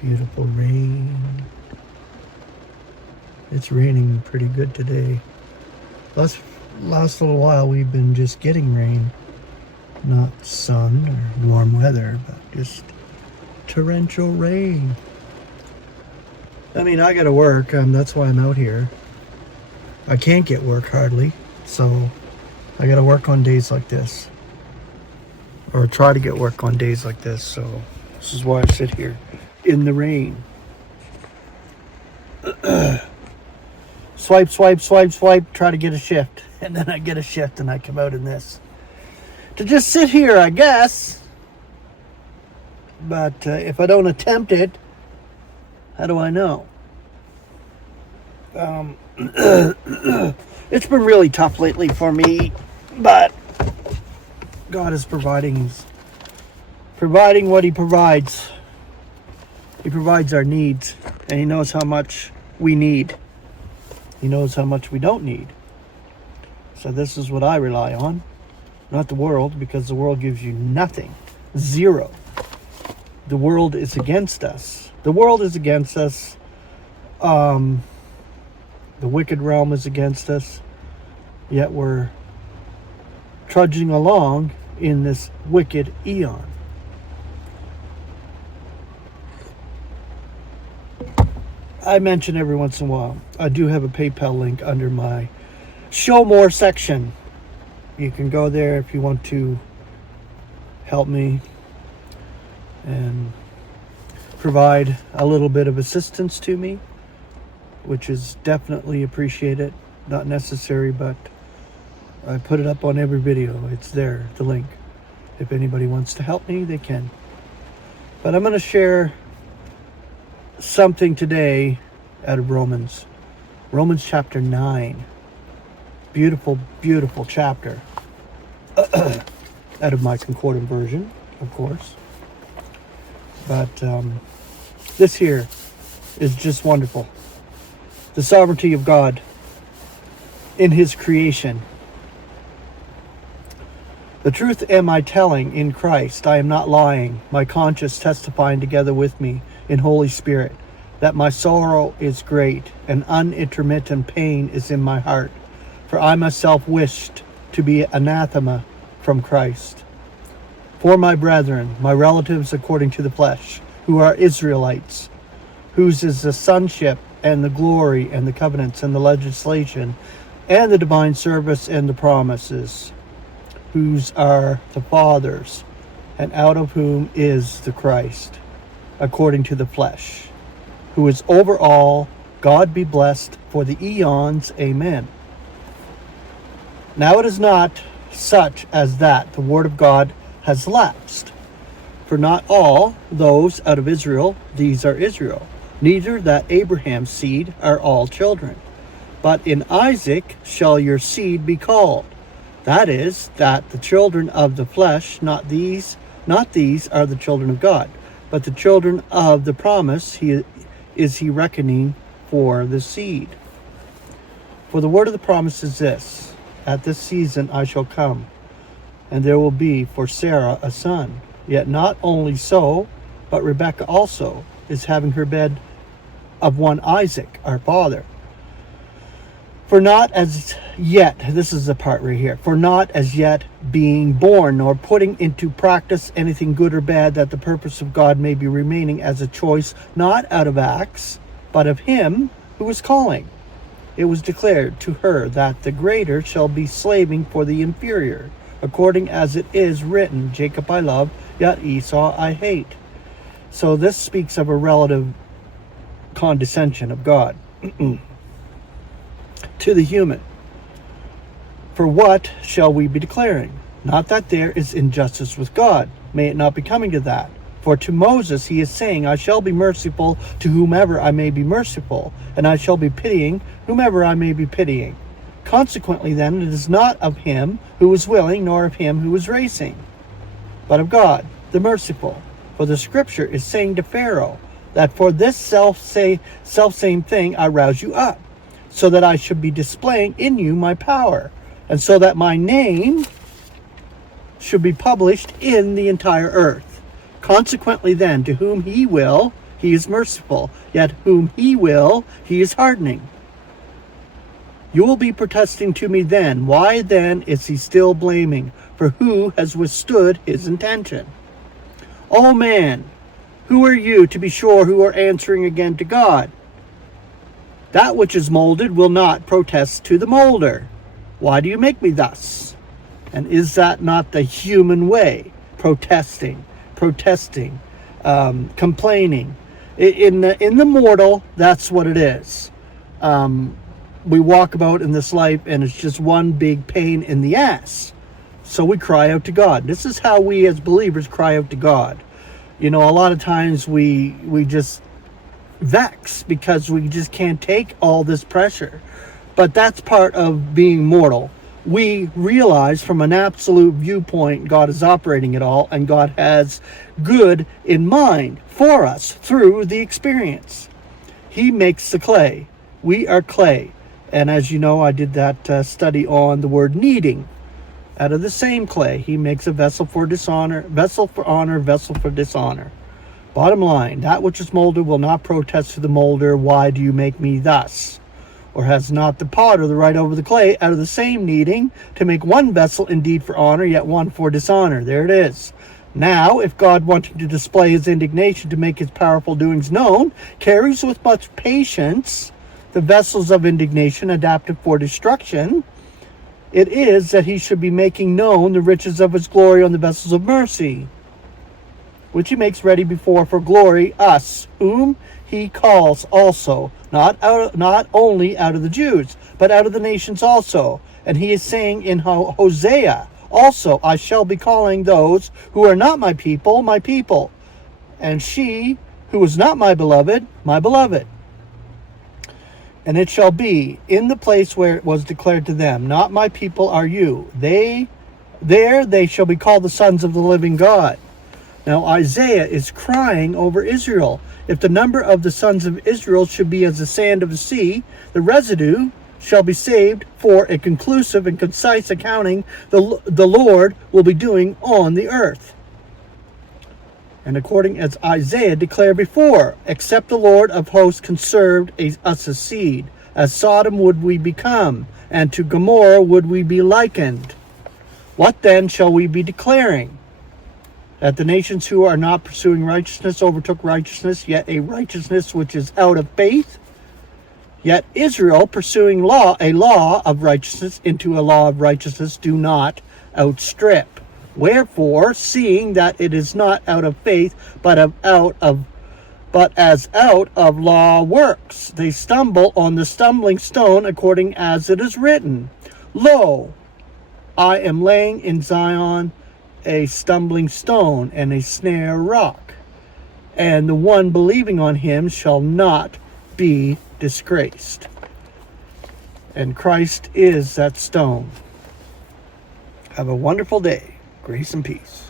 Beautiful rain. It's raining pretty good today. Last little while we've been just getting rain. Not sun or warm weather, but just torrential rain. I mean, I gotta work. That's why I'm out here. I can't get work hardly, so I gotta work on days like this. Or try to get work on days like this, so this is why I sit here in the rain. Swipe, swipe, swipe, swipe, try to get a shift. And then I get a shift and I come out in this. To just sit here, I guess. But if I don't attempt it, how do I know? It's been really tough lately for me, but God is providing what He provides. He provides our needs, and He knows how much we need. He knows how much we don't need. So this is what I rely on, not the world, because the world gives you nothing. Zero. The world is against us. The world is against us. The wicked realm is against us. Yet we're trudging along in this wicked eon. I mention every once in a while, I do have a PayPal link under my Show More section. You can go there if you want to help me and provide a little bit of assistance to me, which is definitely appreciated. Not necessary, but I put it up on every video. It's there, the link. If anybody wants to help me, they can. But I'm going to share something today out of Romans chapter 9. Beautiful, beautiful chapter. Out of my concordant version, of course. But this here is just wonderful. The sovereignty of God in His creation. The truth am I telling in Christ, I am not lying, my conscience testifying together with me in Holy Spirit, that my sorrow is great, and unintermittent pain is in my heart. For I myself wished to be anathema from Christ. For my brethren, my relatives according to the flesh, who are Israelites, whose is the sonship and the glory and the covenants and the legislation and the divine service and the promises, whose are the fathers, and out of whom is the Christ, according to the flesh, who is over all, God be blessed for the eons. Amen. Now it is not such as that the word of God has lapsed. For not all those out of Israel, these are Israel, neither that Abraham's seed are all children. But in Isaac shall your seed be called. That is, that the children of the flesh, not these are the children of God, but the children of the promise he reckoning for the seed. For the word of the promise is this, at this season I shall come, and there will be for Sarah a son. Yet not only so, but Rebekah also is having her bed of one Isaac, our father. For not as yet, this is the part right here, for not as yet being born, nor putting into practice anything good or bad, that the purpose of God may be remaining as a choice, not out of acts, but of Him who is calling. It was declared to her that the greater shall be slaving for the inferior, according as it is written, Jacob I love, yet Esau I hate. So this speaks of a relative condescension of God to the human. For what shall we be declaring? Not that there is injustice with God. May it not be coming to that. For to Moses he is saying, I shall be merciful to whomever I may be merciful, and I shall be pitying whomever I may be pitying. Consequently then, it is not of him who is willing, nor of him who is racing, but of God, the merciful. For the scripture is saying to Pharaoh, that for this self-same thing I rouse you up, so that I should be displaying in you my power, and so that my name should be published in the entire earth. Consequently then, to whom he will, he is merciful, yet whom he will, he is hardening. You will be protesting to me then. Why then is he still blaming? For who has withstood his intention? O man, who are you, to be sure, who are answering again to God? That which is molded will not protest to the molder. Why do you make me thus? And is that not the human way? Protesting, complaining. In the mortal, that's what it is. We walk about in this life and it's just one big pain in the ass. So we cry out to God. This is how we as believers cry out to God. You know, a lot of times we just vex because we just can't take all this pressure. But that's part of being mortal. We realize from an absolute viewpoint, God is operating it all, and God has good in mind for us through the experience. He makes the clay. We are clay. And as you know, I did that study on the word kneading. Out of the same clay, he makes a vessel for dishonor, vessel for honor, vessel for dishonor. Bottom line, that which is molded will not protest to the molder. Why do you make me thus? Or has not the potter the right over the clay out of the same kneading to make one vessel indeed for honor, yet one for dishonor? There it is. Now, if God, wanting to display his indignation to make his powerful doings known, carries with much patience the vessels of indignation adapted for destruction, it is that he should be making known the riches of his glory on the vessels of mercy, which he makes ready before for glory us, whom he calls also, not only out of the Jews, but out of the nations also. And he is saying in Hosea also, I shall be calling those who are not my people, and she who is not my beloved, my beloved. And it shall be in the place where it was declared to them, not my people are you. They shall be called the sons of the living God. Now Isaiah is crying over Israel. If the number of the sons of Israel should be as the sand of the sea, the residue shall be saved, for a conclusive and concise accounting the Lord will be doing on the earth. And according as Isaiah declared before, except the Lord of hosts conserved us a seed, as Sodom would we become, and to Gomorrah would we be likened. What then shall we be declaring? That the nations who are not pursuing righteousness overtook righteousness, yet a righteousness which is out of faith? Yet Israel, pursuing a law of righteousness into a law of righteousness, do not outstrip. Wherefore, seeing that it is not out of faith, but as out of law works, they stumble on the stumbling stone, according as it is written, Lo, I am laying in Zion a stumbling stone and a snare rock, and the one believing on him shall not be disgraced. And Christ is that stone. Have a wonderful day. Grace and peace.